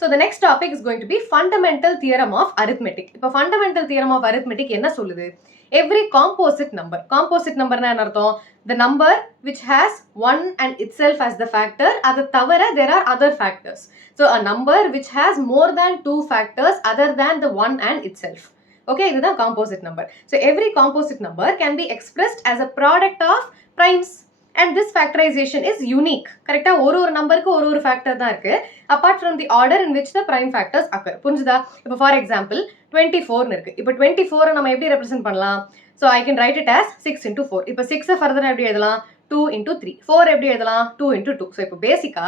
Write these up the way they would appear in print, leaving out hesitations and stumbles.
So the next topic is going to be fundamental theorem of arithmetic. இப்போ fundamental theorem of arithmetic என்ன சொல்லுது? Every composite number na என்ன அர்த்தம்? The number which has 1 and itself as the factor, அது தவிர there are other factors. So a number which has more than 2 factors other than the 1 and itself. Okay, இதுதான் composite number. So every composite number can be expressed as a product of primes. And this factorization is unique. Correct? ஒரு நம்பருக்கு ஒரு factor தான் இருக்கு. Apart from the order in which the prime factors occur. புரிஞ்சுதா? இப்போ for example 24 இருக்கு. இப்போ 24 நம்ம எப்படி represent பண்ணலாம்? So I can write it as 6 into 4. இப்போ 6 further எப்படி எழுதலாம்? 2 into 3. 4 எப்படி எழுதலாம்? 2 into 2. So இப்போ பேசிக்கா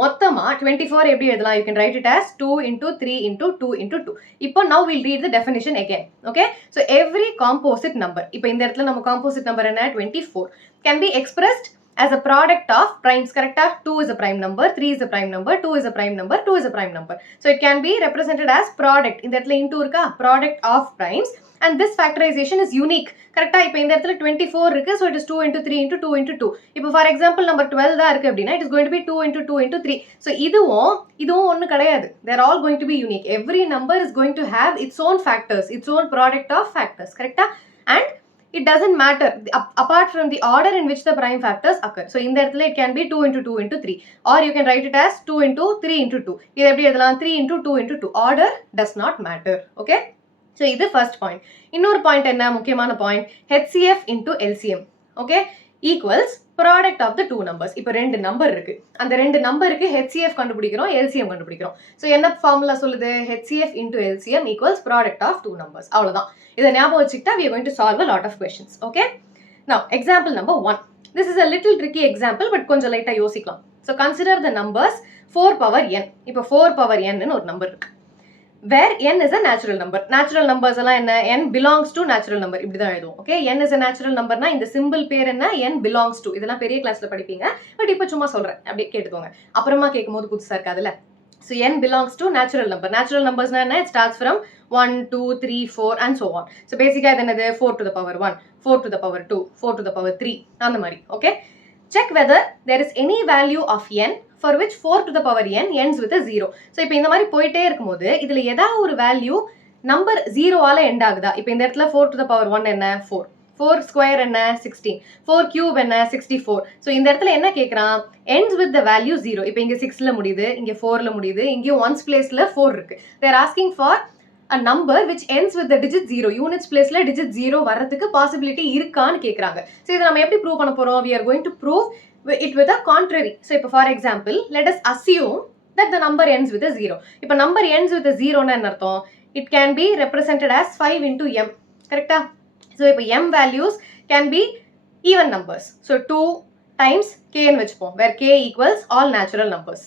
மொத்தமா 24 எப்படி எழுதலாம்? You can write it as 2 into 3 into 2 into 2. இப்போ now we'll read the definition again. Okay? So every composite number. இப்போ இந்த இடத்துல நம்ம composite number என்ன? 24. Can be expressed as a product of primes. Correct? 2 is a prime number, 3 is a prime number, 2 is a prime number, 2 is a prime number. So it can be represented as product. இந்த இடத்துல into இருக்கா? Product of primes. And this factorization is unique. Correct? இப்போ இந்த இடத்துல 24 இருக்கு. So it is 2 into 3 into 2 into 2. இப்போ for example number 12 தான் இருக்கு அப்படின்னா it is going to be 2 into 2 into 3. So இதுவும் ஒண்ணு கிடையாது. They are all going to be unique. Every number is going to have its own factors, its own product of factors. Correct? And it doesn't matter apart from the order in which the prime factors occur. So in the இடத்துல it can be 2 into 2 into 3 or you can write it as 2 into 3 into 2. இது எப்படி எழுதலாம்? 3 into 2 into 2. Order does not matter. Okay? So இது first point. இன்னொரு point என்ன? முக்கியமான point. HCF into LCM. Okay? Equals product of the two numbers. இப்போ ரெண்டு number இருக்கு. அந்த ரெண்டு நம்பருக்கு HCF கண்டுபிடிக்கிறோம், LCM கண்டுபிடிக்கிறோம். So என்ன ஃபார்முலா சொல்லுது? HCF into LCM equals product of two numbers. அவ்வளவுதான். இதை ஞாபகம் வச்சுக்கிட்டா we are going to solve a lot of questions. Okay? Now, example number 1. This is a little tricky example, but கொஞ்சம் லைட்டா யோசிக்கலாம். So consider the numbers 4 power n. இப்போ 4 power n ன்னு ஒரு நம்பர் இருக்கு. Where n is a natural number. Natural numbers எல்லாம் என்ன? n belongs to natural number. இப்படி தான் எழுதுவோம். Okay? n is a natural number னா இந்த symbol பேர் என்ன? n belongs to. இதெல்லாம் பெரிய கிளாஸ்ல படிப்பீங்க. பட் இப்போ சும்மா சொல்றேன். அப்படியே கேட்டுக்கோங்க. அப்புறமா கேட்கும்போது புதுசா இருக்காதுல்ல. So n belongs to natural number. Natural numbers னா என்ன? It starts from 1, 2, 3, 4 and so on. So basically இது என்னது? 4 to the power 1, 4 to the power 2, 4 to the power 3 அந்த மாதிரி. Okay? Check whether there is any value of n for which 4 to the power n ends with a 0. So இப்போ இந்த மாதிரி போயிட்டே இருக்கும்போது இதுல ஏதாவது ஒரு வேல்யூ நம்பர் 0 ஆல எண்ட் ஆகுதா? இப்போ இந்த இடத்துல 4 to the power 1 என்ன? 4. 4 square என்ன? 16. 4 cube என்ன? 64. So இந்த இடத்துல என்ன கேக்குறான்? Ends with the value 0. இப்போ இங்க 6ல முடியுது, இங்க 4ல முடியுது, இங்க ones placeல 4 இருக்கு. They are asking for a number which ends with the digit 0. Units placeல digit 0 வரதுக்கு possibility இருக்கான்னு கேக்குறாங்க. So இதை நம்ம எப்படி prove பண்ண போறோம்? We are going to prove it with a contrary. So இப்போ for example, let us assume that the number ends with a 0. இப்போ number ends with a 0 னா என்ன அர்த்தம்? It can be represented as 5 into m. Correct? So இப்போ m values can be even numbers. So 2 times k ன்னு வெச்சுப்போம். Where k equals all natural numbers.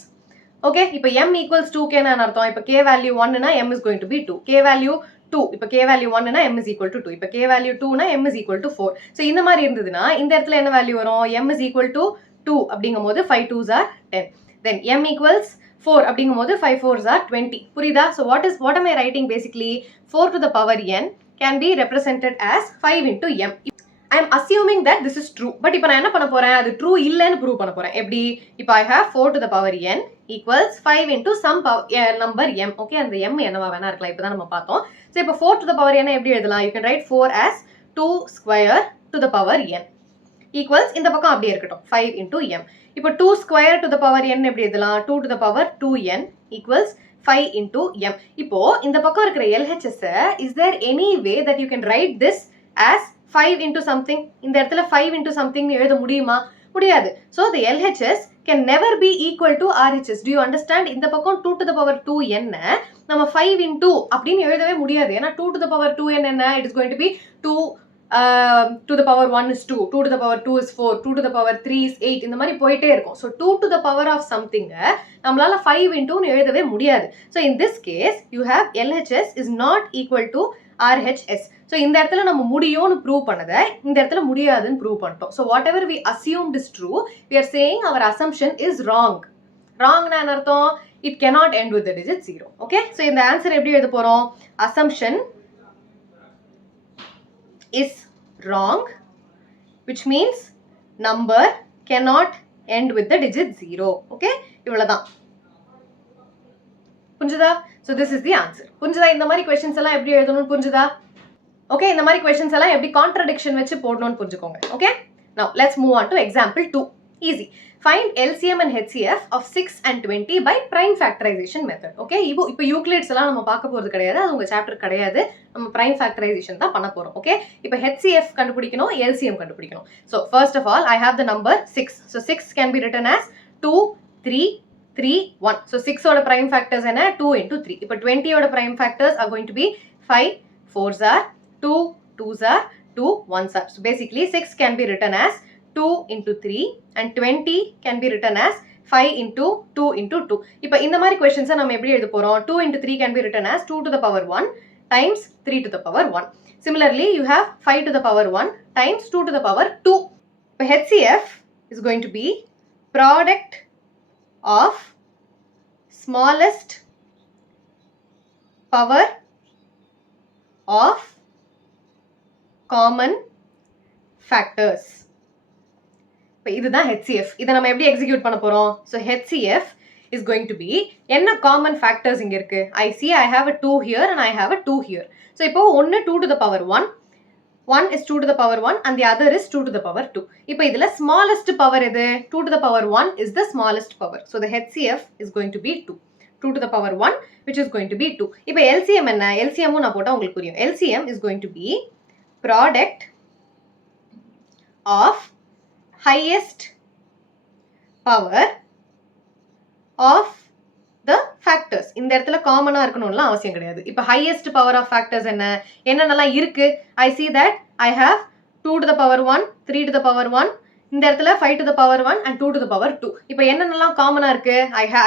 Okay? இப்போ m equals 2k னா என்ன அர்த்தம்? இப்போ k value 1 னா m is going to be 2. K value 2. இப்போ k value 1 னா m is equal to 2. இப்போ k value 2 னா m is equal to 4. So இந்த மாதிரி இருந்ததுனா இந்த இடத்துல என்ன வேல்யூ வரும்? m is equal to 2 அப்படிங்கும்போது 5 2s are 10. Then m equals 4 அப்படிங்கும்போது 5 4s are 20. புரியுதா? So what am I writing basically? 4 to the power n can be represented as 5 into m. I am assuming that this is true. But இப்போ நான் என்ன பண்ண போறேன்? அது true இல்லன்னு prove பண்ண போறேன். எப்படி? இப்போ I have 4 to the power n equals 5 into some number m. Okay? அந்த m என்னவா வேணா இருக்கலாம். இப்போ தான் நம்ம பார்த்தோம். So இப்போ 4 to the power n எப்படி எழுதலாம்? You can write 4 as 2 square to the power n equals இந்த பக்கம் அப்படியே இருக்கட்டும். 5 into m. இப்போ 2 square to the power n எப்படி எழுதலாம்? 2 to the power 2n equals 5 into m. இப்போ இந்த பக்கம் இருக்கிற LHS is there any way that you can write this as 5 into something? இந்த இடத்துல 5 into something எழுத முடியுமா? முடியாது. So the LHS can never be equal to RHS. Do you understand? இந்த பக்கம் 2 to the power 2n நம்ம 5 into அப்படின்னு எழுதவே முடியாது. ஏன்னா 2 to the power 2n என்ன? It is going to be 2 to the power 1 is 2, 2 to the power 2 is 4, 2 to the power 3 is 8. இந்த மாதிரி போயிட்டே இருக்கும். So 2 to the power of something நம்மளால 5 into எழுதவே முடியாது. So in this case you have LHS is not equal to RHS. So இந்த இடத்துல நம்ம முடியும்னு prove பண்ணதை இந்த இடத்துல முடியாதுன்னு prove பண்ணிட்டோம். So whatever we assumed is true, we are saying our assumption is wrong. Wrong னா என்ன அர்த்தம்? It cannot end with the digit 0. Okay? So இந்த answer எப்படி எழுத போறோம்? Assumption is wrong, which means number cannot end with the digit 0. Okay? இவ்வளவுதான். புரிஞ்சுதா? So this is the answer. புரிஞ்சுதா? இந்த மாதிரி questions எல்லாம் எப்படி எழுதணும்னு புரிஞ்சுதா? Okay, இந்த மாதிரி questions எல்லாம் எப்படி contradiction வச்சு போடணும்னு புரிஞ்சுக்கோங்க. Okay? Now let's move on to example 2. Easy. Find LCM and HCF of 6 and 20 by prime factorization method. Okay? இப்போ Euclids எல்லாம் நம்ம பார்க்க போறது கிடையாது. அது உங்க chapter கிடையாது. நம்ம prime factorization தான் பண்ண போறோம். Okay? இப்போ HCF கண்டுபிடிக்கணும், LCM கண்டுபிடிக்கணும். So first of all, I have the number 6. So 6 can be written as 2, 3, 3, 1. So 6 oda prime factors என்ன 2 into 3. இப்போ 20 oda prime factors are going to be 5, 4s are 2, 2s are 2, 1s are. So basically 6 can be written as 2 into 3 and 20 can be written as 5 into 2 into 2. இப்போ இந்த மாதிரி questions நம்ம எப்படி எழுத போறோம்? 2 into 3 can be written as 2 to the power 1 times 3 to the power 1. Similarly, you have 5 to the power 1 times 2 to the power 2. இப்போ HCF is going to be product of smallest power of common factors. இப்போ இதுதான் HCF. இதை நம்ம எப்படி execute பண்ண போறோம்? So HCF is going to be என்ன common factors இங்க இருக்கு? I see I have a 2 here and I have a 2 here. So இப்போ ஒன்னு 2 to the power 1. 1 is 2 to the power 1 and the other is 2 to the power 2. இப்போ இதுல smallest power எது? 2 to the power 1 is the smallest power. So the HCF is going to be 2. 2 to the power 1 which is going to be 2. இப்போ LCM என்ன? LCM நான் போட்டா உங்களுக்கு புரியும். LCM is going to be product of highest power of the factors. இந்த இடத்துல காமனா இருக்கணும்லாம் அவசியம் கிடையாது. இப்போ highest power of factors என்னென்னலாம் இருக்கு? I see that I have 2 to the power 1, 3 to the power 1, இந்த இடத்துல 5 to the power 1 and 2 to the power 2. இப்போ என்னென்னலாம் காமனா இருக்கு?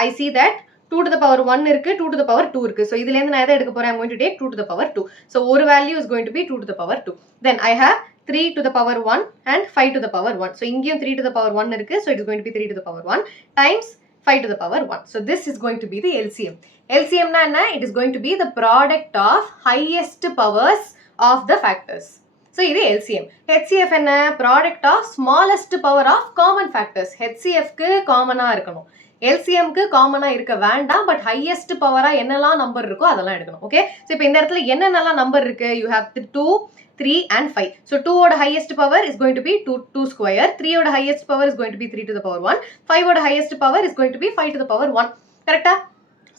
I see that 2 to the power 1 இருக்கு, 2 to the power 2 இருக்கு. So இதுல இருந்து நான் எதை எடுக்க போறேன்? I'm going to take 2 to the power 2. So ஒரு value is going to be 2 to the power 2. Then I have 3 to the power 1 and 5 to the power 1. So இங்கேயும் 3 to the power 1 இருக்கு. So it is going to be 3 to the power 1 times 5 to the power 1. So this is going to be the LCM. LCM na enna? It is going to be the product of highest powers of the factors. So இது LCM. HCF என்ன? Product of smallest power of common factors. HCF க்கு காமனா இருக்கணும். LCM க்கு காமனா இருக்க வேண்டாம், but highest power என்னெல்லாம் நம்பர் இருக்கோ அதெல்லாம் எடுக்கணும். Okay? So இப்போ இந்த இடத்துல என்னென்னலாம் நம்பர் இருக்கு? You have 2, 3 and 5. So 2 oda highest power is going to be 2 square. 3 oda highest power is going to be 3 to the power 1. 5 oda highest power is going to be 5 to the power 1. Correct?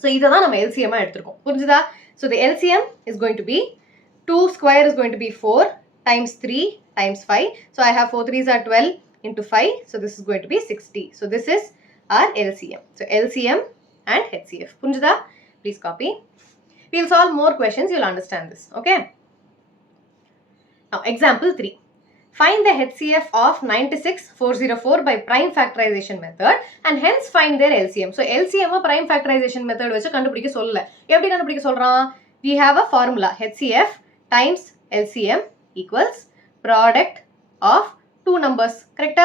So இதை தான் நம்ம LCM எடுத்துருக்கோம். புரிஞ்சுதா? So the LCM is going to be 2 square is going to be 4 times 3 times 5. So I have 4 3s are 12 into 5. So this is going to be 60. So this is our LCM. So LCM and HCF. புரிஞ்சுதா? Please copy. We'll solve more questions. You'll understand this. Okay? Now, example 3. Find the HCF of 96404 by prime factorization method and hence find their LCM. So, LCM prime factorization method வச்சு கண்டுபிடிக்க சொல்லல. எப்படி கண்டுபிடிக்க சொல்றான்? We have a formula. HCF times LCM equals product of two numbers. Correct?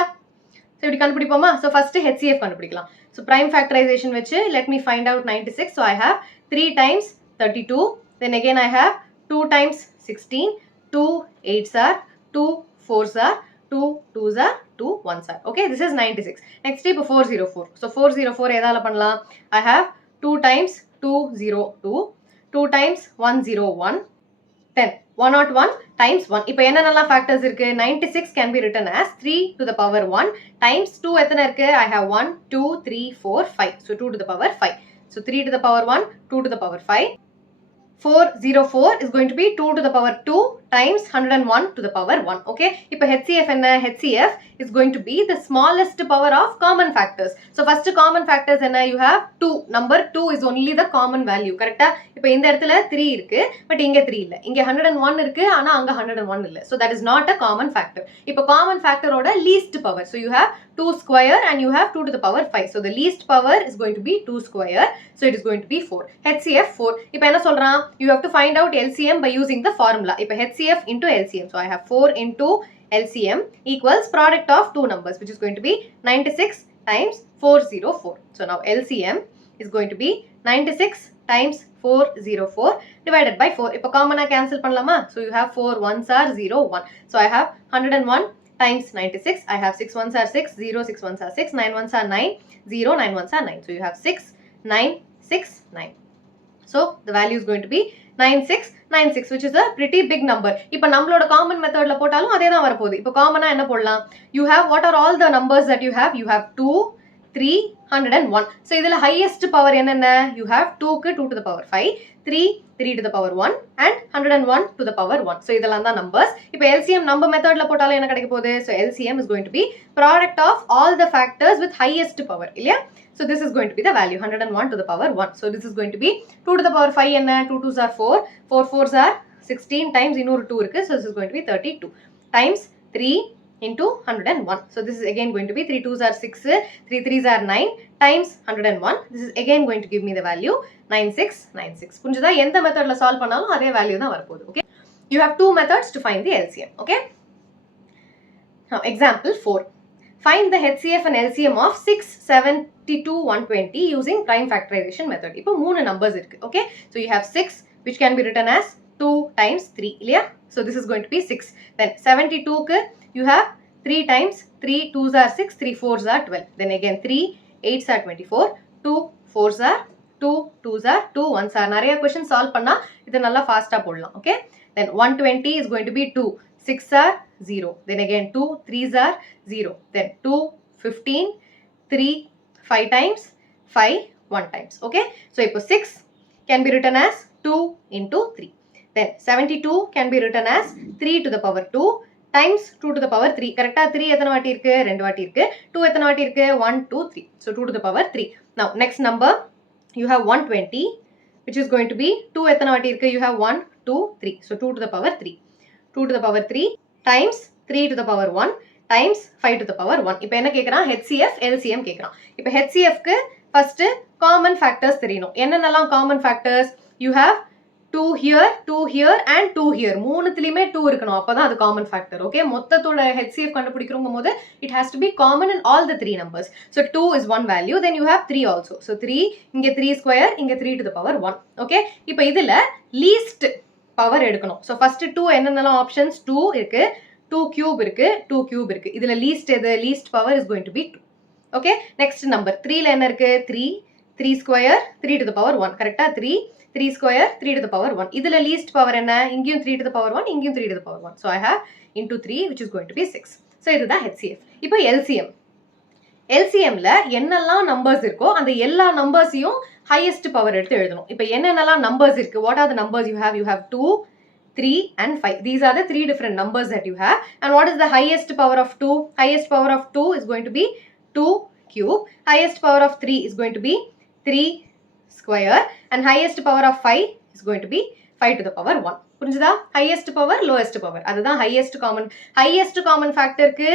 So, இப்படி கண்டுபிடிப்போமா? So, first HCF கண்டுபிடிக்கலாம். So, prime factorization வச்சு let me find out 96. So, I have 3 times 32. Then again I have 2 times 16. 2 8s are, 2 4s are, 2 2s are, 2 1s are. Okay, this is 96. Next step 404. So 404 எதால பண்ணலாம்? I have 2 times 202, 2 times 101, then 101 times 1. இப்போ என்னென்னலாம் factors இருக்கு? 96 can be written as 3 to the power 1 times 2 எத்தனை இருக்கு? I have 1 2 3 4 5. So 2 to the power 5. So 3 to the power 1, 2 to the power 5. 404 is going to be 2 to the power 2 times 101 to the power 1. Okay. இப்போ HCF என்ன? HCF is going to be the smallest power of common factors. So first common factors என்ன? You have 2. Number 2 is only the common value. Correct? இப்போ இந்த இடத்துல 3 இருக்கு, but இங்க 3 இல்ல. இங்க 101 இருக்கு, ஆனா அங்க 101 இல்ல. So that is not a common factor. இப்போ common factor ஓட least power. So you have 2 square and you have 2 to the power 5. So the least power is going to be 2 square. So it is going to be 4. HCF 4. இப்போ என்ன சொல்றான்? You have to find out LCM by using the formula. இப்போ HCF into LCM. So I have 4 into LCM equals product of two numbers, which is going to be 96 times 404. So now LCM is going to be 96 times 404 divided by 4. இப்போ காமனா cancel பண்ணலாமா? So you have 4 1s are 0 1. So I have 101 times 96. I have 6 1s are 6, 0 6 1s are 6, 9 1s are 9, 0 9 1s are 9. So you have 6 9 6 9. So the value is going to be 9696, which is a pretty big number. இப்போ நம்மளோட common methodல போட்டாலும் அதே தான் வரப்போகுது. இப்போ காமனா என்ன போடலாம்? You have, what are all the numbers that you have? You have 2, 3, 101. So இதில் highest power என்னென்ன? You have 2க்கு 2 to the power 5, 3, 3 to the power 1 and 101 to the power 1. So இதெல்லாம் தான் numbers. இப்போ LCM நம்ம methodல போட்டாலும் என்ன கிடைக்க போகுது? So LCM is going to be product of all the factors with highest power, இல்லையா? So this is going to be the value 101 to the power 1. So this is going to be 2 to the power 5 என்ன? 2 2s are 4, 4 4s are 16 times இன்னொரு 2 இருக்கு. So this is going to be 32 times 3 into 101. So this is again going to be 3 2s are 6, 3 3s are 9 times 101. This is again going to give me the value 9696. புரிஞ்சுதா? எந்த மெத்தட்ல solve பண்ணாலும் அதே value தான் வரப்போகுது. Okay? You have two methods to find the LCM. Okay? Now example 4. Find the HCF and LCM of 6, 72, 120 using prime factorization method. இப்போ மூணு numbers இருக்கு. Okay? So you have 6 which can be written as 2 times 3. இல்லையா? So this is going to be 6. Then 72க்கு you have 3 times 3 2s are 6, 3 4s are 12. Then again 3 8s are 24, 2 4s are 2, 2s are 2, 1s are. நிறைய questions solve பண்ணா இது நல்லா ஃபாஸ்டா போடலாம். Okay? Then 120 is going to be 2, 6 are 0. Then again 2 3s are 0. Then 2 15, 3 5 times, 5 1 times. Okay? So இப்போ 6 can be written as 2 into 3. Then 72 can be written as 3 to the power 2 times 2 to the power 3. கரெக்டா? 3 எத்தனை வாட்டி இருக்கு? 2 வாட்டி இருக்கு. 2 எத்தனை வாட்டி இருக்கு? 1 2 3. So 2 to the power 3. Now next number you have 120 which is going to be 2 எத்தனை வாட்டி இருக்கு? You have 1 2 3. So 2 to the power 3. 2 to the power 3 times 3 to the power 1 times 5 to the power 1. இப்போ என்ன கேக்குறான்? HCF LCM கேக்குறான். இப்போ HCF க்கு first common factors தெரியணும். என்னென்னலாம் common factors? You have 2 here and 2 here. மூணுத்துலயுமே 2 இருக்கணும். அப்பதான் அது common factor. Okay? மொத்தத்தோட HCF கண்டுபிடிக்கிறோம் போது it has to be common in all the three numbers. So 2 is one value. Then you have 3 also. So 3, இங்க 3 square, இங்க 3 to the power 1. Okay? இப்போ இதுல least power எடுக்கணும். So first 2 என்னென்னலாம் options? 2 இருக்கு, 2 cube இருக்கு, 2 cube இருக்கு. இதுல least எது? Least power is going to be 2. Okay? Next number 3 ல என்ன இருக்கு? 3, 3 square, 3 to the power 1. கரெக்டா? 3, 3 square, 3 to the power 1. இதுல least power என்ன? இங்கேயும் 3 to the power 1, இங்கேயும் 3 to the power 1. So I have into 3 which is going to be 6. So இதுதான் HCF. இப்போ LCM. LCMல என்னெல்லாம் numbers இருக்கோ அந்த எல்லா numbersையும் highest power எடுத்து எழுதணும். இப்போ என்னென்னலாம் numbers இருக்கு? What are the numbers you have? You have 2, 3 and 5. These are the three different numbers that you have. And what is the highest power of 2? Highest power of 2 is going to be 2 cube. Highest power of 3 is going to be 3 square. And highest power of 5 is going to be 5 to the power 1. புரிஞ்சுதா? highest power, lowest power. அதுதான் highest common factor க்கு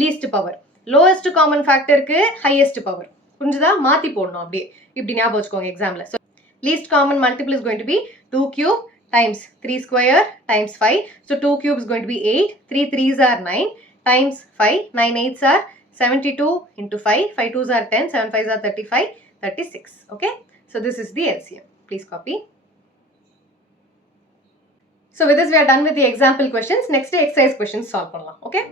least power. lowest common factor க்கு highest power. புரிஞ்சுதா? மாத்தி போடணும் அப்படியே. இப்படி ஞாபகம் வச்சுக்கோங்க எக்ஸாம்ல. So least common multiple is going to be 2 cube times 3 square times 5. So 2 cube is going to be 8. 3 3s are 9 times 5. 9 8s are 72 into 5. 5 2s are 10. 7 5s are 35. 36. Okay? So this is the LCM. Please copy. So with this we are done with the example questions. Next exercise questions solve பண்ணலாம். Okay?